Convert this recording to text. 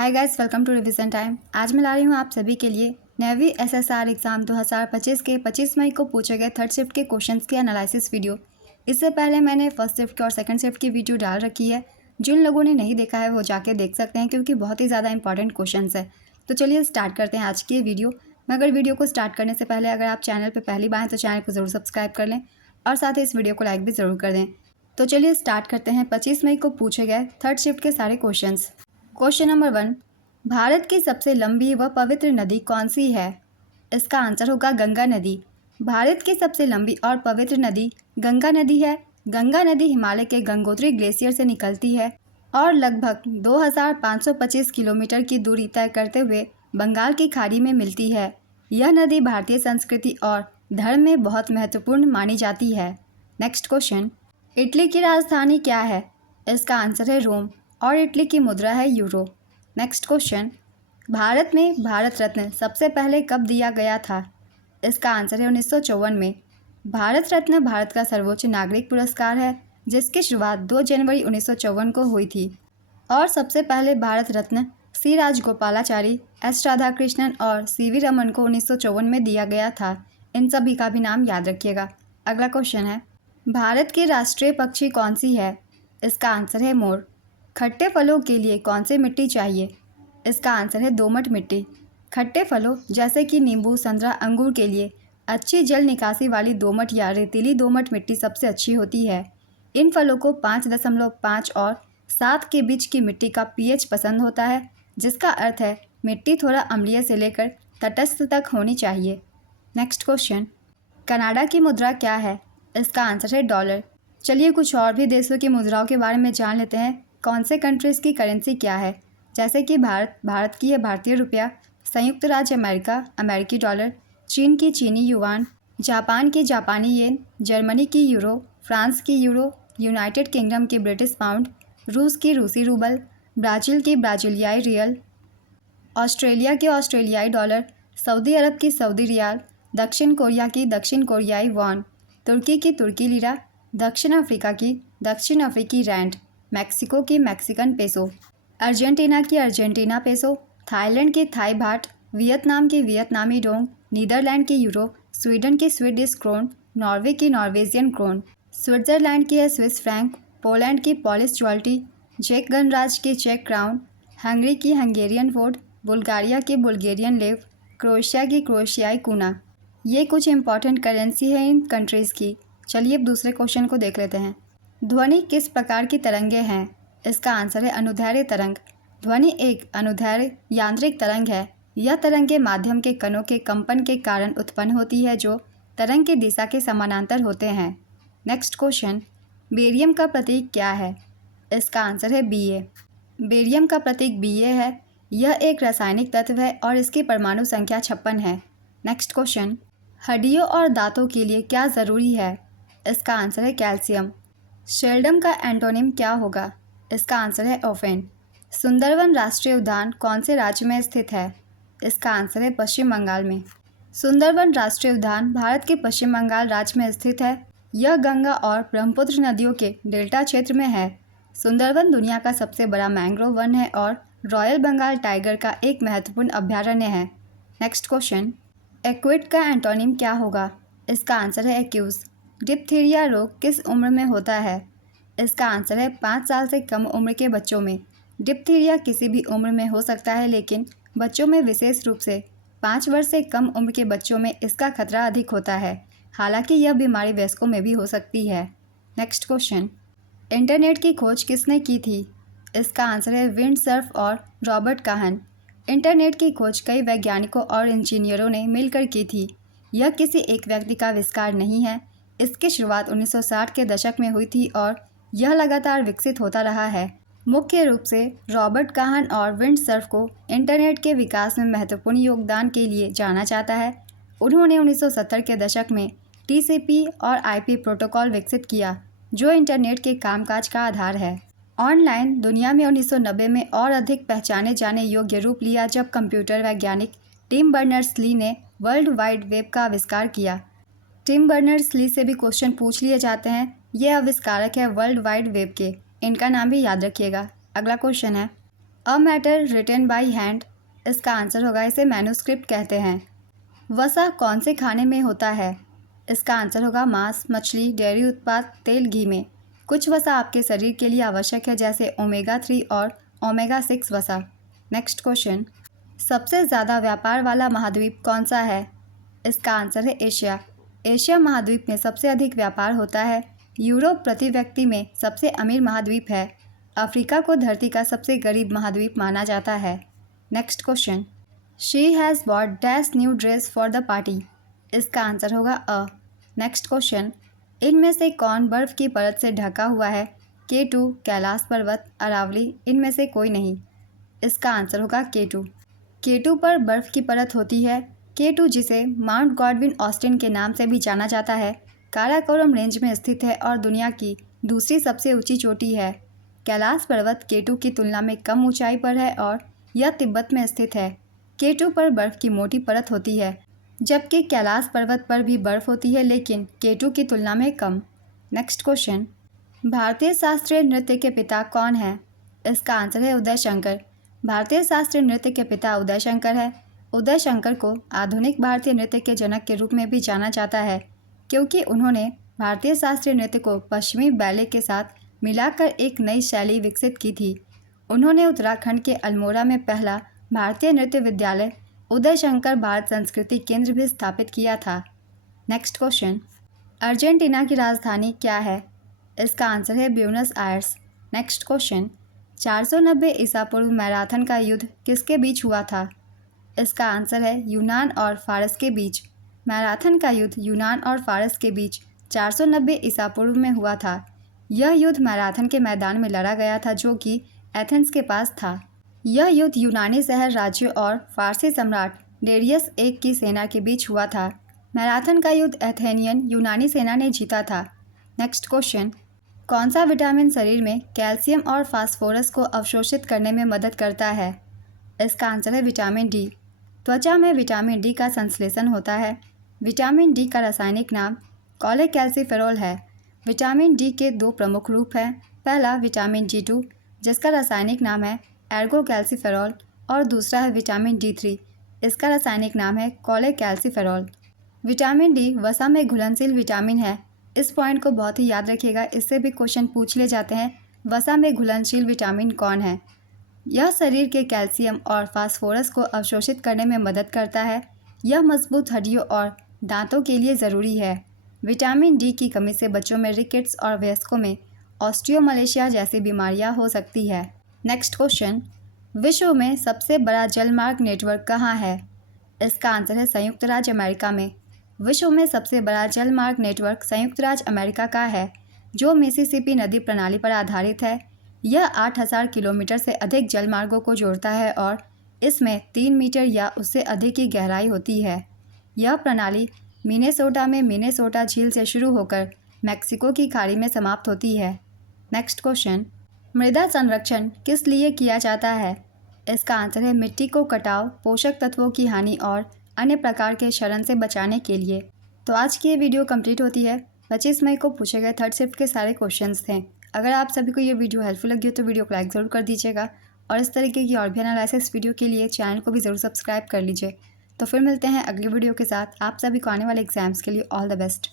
Hi guys, welcome to revision time. आज मैं ला रही हूँ आप सभी के लिए नेवी एसएसआर एग्ज़ाम 2025 के 25 मई को पूछे गए थर्ड शिफ्ट के क्वेश्चंस की एनालिसिस वीडियो। इससे पहले मैंने फर्स्ट शिफ्ट की और सेकंड शिफ्ट की वीडियो डाल रखी है। जिन लोगों ने नहीं देखा है वो जाके देख सकते हैं, क्योंकि बहुत ही ज़्यादा इंपॉर्टेंट क्वेश्चंस है। तो चलिए स्टार्ट करते हैं आज की ये वीडियो। मगर वीडियो को स्टार्ट करने से पहले अगर आप चैनल पर पहली बार हैं तो चैनल को ज़रूर सब्सक्राइब कर लें और साथ ही इस वीडियो को लाइक भी ज़रूर कर दें। तो चलिए स्टार्ट करते हैं 25 मई को पूछे गए थर्ड शिफ्ट के सारे क्वेश्चंस। क्वेश्चन नंबर 1, भारत की सबसे लंबी व पवित्र नदी कौन सी है? इसका आंसर होगा गंगा नदी। भारत की सबसे लंबी और पवित्र नदी गंगा नदी है। गंगा नदी हिमालय के गंगोत्री ग्लेशियर से निकलती है और लगभग 2525 किलोमीटर की दूरी तय करते हुए बंगाल की खाड़ी में मिलती है। यह नदी भारतीय संस्कृति और धर्म में बहुत महत्वपूर्ण मानी जाती है। नेक्स्ट क्वेश्चन, इटली की राजधानी क्या है? इसका आंसर है रोम और इटली की मुद्रा है यूरो। नेक्स्ट क्वेश्चन, भारत में भारत रत्न सबसे पहले कब दिया गया था? इसका आंसर है 1954 में। भारत रत्न भारत का सर्वोच्च नागरिक पुरस्कार है, जिसकी शुरुआत 2 जनवरी 1954 को हुई थी और सबसे पहले भारत रत्न सी राजगोपालाचारी, एस राधाकृष्णन और सीवी रमन को 1954 में दिया गया था। इन सभी का भी नाम याद रखिएगा। अगला क्वेश्चन है, भारत की राष्ट्रीय पक्षी कौन सी है? इसका आंसर है मोर। खट्टे फलों के लिए कौन सी मिट्टी चाहिए? इसका आंसर है दोमट मिट्टी। खट्टे फलों जैसे कि नींबू, संतरा, अंगूर के लिए अच्छी जल निकासी वाली दोमट या रेतीली दोमट मिट्टी सबसे अच्छी होती है। इन फलों को 5.5 और 7 के बीच की मिट्टी का पीएच पसंद होता है, जिसका अर्थ है मिट्टी थोड़ा अम्लीय से लेकर तटस्थ तक होनी चाहिए। नेक्स्ट क्वेश्चन, कनाडा की मुद्रा क्या है? इसका आंसर है डॉलर। चलिए कुछ और भी देशों की मुद्राओं के बारे में जान लेते हैं। कौन से कंट्रीज़ की करेंसी क्या है? जैसे कि भारत की है भारतीय रुपया, संयुक्त राज्य अमेरिका अमेरिकी डॉलर, चीन की चीनी युआन, जापान की जापानी येन, जर्मनी की यूरो, फ्रांस की यूरो, यूनाइटेड किंगडम की ब्रिटिश पाउंड, रूस की रूसी रूबल, ब्राज़ील की ब्राज़ीलियाई रियल, ऑस्ट्रेलिया के ऑस्ट्रेलियाई डॉलर, सऊदी अरब की सऊदी रियाल, दक्षिण कोरिया की दक्षिण कोरियाई वॉन, तुर्की की तुर्की लीरा, दक्षिण अफ्रीका की दक्षिण अफ्रीकी रैंड, मैक्सिको की मैक्सिकन पेसो, अर्जेंटीना की अर्जेंटीना पेसो, थाईलैंड की थाई बाट, वियतनाम की वियतनामी डोंग, नीदरलैंड की यूरो, स्वीडन की स्वीडिश क्रोन, नॉर्वे की नॉर्वेजियन क्रोन, स्विट्ज़रलैंड की है स्विस फ्रैंक, पोलैंड की पॉलिश ज्वाल्टी, चेक गणराज्य की चेक क्राउन, हंगरी की हंगेरियन वोड, बुल्गारिया की बुल्गेरियन लेव, क्रोएशिया की क्रोएशियाई कूना। ये कुछ इंपॉर्टेंट करेंसी है इन कंट्रीज़ की। चलिए अब दूसरे क्वेश्चन को देख लेते हैं। ध्वनि किस प्रकार की तरंगें हैं? इसका आंसर है अनुदैर्ध्य तरंग। ध्वनि एक अनुदैर्ध्य यांत्रिक तरंग है। यह तरंगें माध्यम के कणों के कंपन के कारण उत्पन्न होती है, जो तरंग की दिशा के समानांतर होते हैं। नेक्स्ट क्वेश्चन, बेरियम का प्रतीक क्या है? इसका आंसर है Ba। बेरियम का प्रतीक Ba है। यह एक रासायनिक तत्व है और इसकी परमाणु संख्या 56 है। नेक्स्ट क्वेश्चन, हड्डियों और दांतों के लिए क्या ज़रूरी है? इसका आंसर है कैल्शियम। शेल्डम का एंटोनिम क्या होगा? इसका आंसर है ओफेन। सुंदरवन राष्ट्रीय उद्यान कौन से राज्य में स्थित है? इसका आंसर है पश्चिम बंगाल में। सुंदरवन राष्ट्रीय उद्यान भारत के पश्चिम बंगाल राज्य में स्थित है। यह गंगा और ब्रह्मपुत्र नदियों के डेल्टा क्षेत्र में है। सुंदरवन दुनिया का सबसे बड़ा मैंग्रोव वन है और रॉयल बंगाल टाइगर का एक महत्वपूर्ण अभयारण्य है। नेक्स्ट क्वेश्चन, एक्विड का एंटोनिम क्या होगा? इसका आंसर है एक्यूज। डिप्थीरिया रोग किस उम्र में होता है? इसका आंसर है 5 साल से कम उम्र के बच्चों में। डिप्थीरिया किसी भी उम्र में हो सकता है, लेकिन बच्चों में विशेष रूप से 5 वर्ष से कम उम्र के बच्चों में इसका खतरा अधिक होता है। हालांकि यह बीमारी वयस्कों में भी हो सकती है। नेक्स्ट क्वेश्चन, इंटरनेट की खोज किसने की थी? इसका आंसर है विंडसर्फ और रॉबर्ट काहन। इंटरनेट की खोज कई वैज्ञानिकों और इंजीनियरों ने मिलकर की थी। यह किसी एक व्यक्ति का आविष्कार नहीं है। इसकी शुरुआत 1960 के दशक में हुई थी और यह लगातार विकसित होता रहा है। मुख्य रूप से रॉबर्ट काहन और विंडसर्फ को इंटरनेट के विकास में महत्वपूर्ण योगदान के लिए जाना जाता है। उन्होंने 1970 के दशक में TCP और IP प्रोटोकॉल विकसित किया, जो इंटरनेट के कामकाज का आधार है। ऑनलाइन दुनिया में 1990 में और अधिक पहचाने जाने योग्य रूप लिया, जब कंप्यूटर वैज्ञानिक टिम बर्नर्स-ली ने वर्ल्ड वाइड वेब का आविष्कार किया। टिम बर्नर्स-ली से भी क्वेश्चन पूछ लिए जाते हैं। ये आविष्कारक है वर्ल्ड वाइड वेब के। इनका नाम भी याद रखिएगा। अगला क्वेश्चन है, a matter written by hand, इसका आंसर होगा इसे मैन्युस्क्रिप्ट कहते हैं। वसा कौन से खाने में होता है? इसका आंसर होगा मांस, मछली, डेयरी उत्पाद, तेल, घी में। कुछ वसा आपके शरीर के लिए आवश्यक है जैसे ओमेगा 3 और ओमेगा 6 वसा। नेक्स्ट क्वेश्चन, सबसे ज़्यादा व्यापार वाला महाद्वीप कौन सा है? इसका आंसर है एशिया। एशिया महाद्वीप में सबसे अधिक व्यापार होता है। यूरोप प्रति व्यक्ति में सबसे अमीर महाद्वीप है। अफ्रीका को धरती का सबसे गरीब महाद्वीप माना जाता है। Next question, she has bot dash new dress for the party, इसका आंसर होगा अ। नेक्स्ट क्वेश्चन, इनमें से कौन बर्फ़ की परत से ढका हुआ है? K2, कैलाश पर्वत, अरावली, इनमें से कोई नहीं। इसका आंसर होगा K2। K2 पर बर्फ़ की परत होती है। K2 जिसे माउंट गॉडविन ऑस्टिन के नाम से भी जाना जाता है, काराकोरम रेंज में स्थित है और दुनिया की दूसरी सबसे ऊंची चोटी है। कैलाश पर्वत K2 की तुलना में कम ऊंचाई पर है और यह तिब्बत में स्थित है। K2 पर बर्फ़ की मोटी परत होती है, जबकि कैलाश पर्वत पर भी बर्फ़ होती है लेकिन K2 की तुलना में कम। नेक्स्ट क्वेश्चन, भारतीय शास्त्रीय नृत्य के पिता कौन है? इसका आंसर है उदय शंकर। भारतीय शास्त्रीय नृत्य के पिता उदय शंकर है। उदय शंकर को आधुनिक भारतीय नृत्य के जनक के रूप में भी जाना जाता है क्योंकि उन्होंने भारतीय शास्त्रीय नृत्य को पश्चिमी बैले के साथ मिलाकर एक नई शैली विकसित की थी। उन्होंने उत्तराखंड के अल्मोड़ा में पहला भारतीय नृत्य विद्यालय उदय शंकर भारत संस्कृति केंद्र भी स्थापित किया था। नेक्स्ट क्वेश्चन, अर्जेंटीना की राजधानी क्या है? इसका आंसर है ब्यूनस आयर्स। नेक्स्ट क्वेश्चन, 490 ईसा पूर्व मैराथन का युद्ध किसके बीच हुआ था? इसका आंसर है यूनान और फारस के बीच। मैराथन का युद्ध यूनान और फारस के बीच 490 ईसा पूर्व में हुआ था। यह युद्ध मैराथन के मैदान में लड़ा गया था जो कि एथेंस के पास था। यह युद्ध यूनानी शहर राज्यों और फारसी सम्राट डेरियस I की सेना के बीच हुआ था। मैराथन का युद्ध एथेनियन यूनानी सेना ने जीता था। नेक्स्ट क्वेश्चन, कौन सा विटामिन शरीर में कैल्शियम और फास्फोरस को अवशोषित करने में मदद करता है? इसका आंसर है विटामिन डी। त्वचा में विटामिन डी का संश्लेषण होता है। विटामिन डी का रासायनिक नाम कोलेकैल्सिफेरॉल है। विटामिन डी के दो प्रमुख रूप हैं। पहला विटामिन G2 जिसका रासायनिक नाम है एर्गोकैल्सिफेरॉल और दूसरा है विटामिन D3, इसका रासायनिक नाम है कोलेकैल्सिफेरॉल। विटामिन डी वसा में घुलनशील विटामिन है। इस पॉइंट को बहुत ही याद रखिएगा, इससे भी क्वेश्चन पूछ ले जाते हैं। वसा में घुलनशील विटामिन कौन है? यह शरीर के कैल्शियम और फास्फोरस को अवशोषित करने में मदद करता है। यह मजबूत हड्डियों और दांतों के लिए ज़रूरी है। विटामिन डी की कमी से बच्चों में रिकेट्स और वयस्कों में ऑस्टियोमलेशिया जैसी बीमारियां हो सकती है। नेक्स्ट क्वेश्चन, विश्व में सबसे बड़ा जलमार्ग नेटवर्क कहाँ है? इसका आंसर है संयुक्त राज्य अमेरिका में। विश्व में सबसे बड़ा जलमार्ग नेटवर्क संयुक्त राज्य अमेरिका का है, जो मिसिसिपी नदी प्रणाली पर आधारित है। यह 8000 किलोमीटर से अधिक जलमार्गों को जोड़ता है और इसमें 3 मीटर या उससे अधिक की गहराई होती है। यह प्रणाली मिनेसोटा में मिनेसोटा झील से शुरू होकर मैक्सिको की खाड़ी में समाप्त होती है। नेक्स्ट क्वेश्चन, मृदा संरक्षण किस लिए किया जाता है? इसका आंसर है मिट्टी को कटाव, पोषक तत्वों की हानि और अन्य प्रकार के क्षरण से बचाने के लिए। तो आज की ये वीडियो कंप्लीट होती है। 25 मई को पूछे गए थर्ड शिफ्ट के सारे क्वेश्चंस थे। अगर आप सभी को ये वीडियो हेल्पफुल लगी हो तो वीडियो को लाइक ज़रूर कर दीजिएगा और इस तरीके की और भी एनालिसिस वीडियो के लिए चैनल को भी ज़रूर सब्सक्राइब कर लीजिए। तो फिर मिलते हैं अगली वीडियो के साथ। आप सभी को आने वाले एग्जाम्स के लिए ऑल द बेस्ट।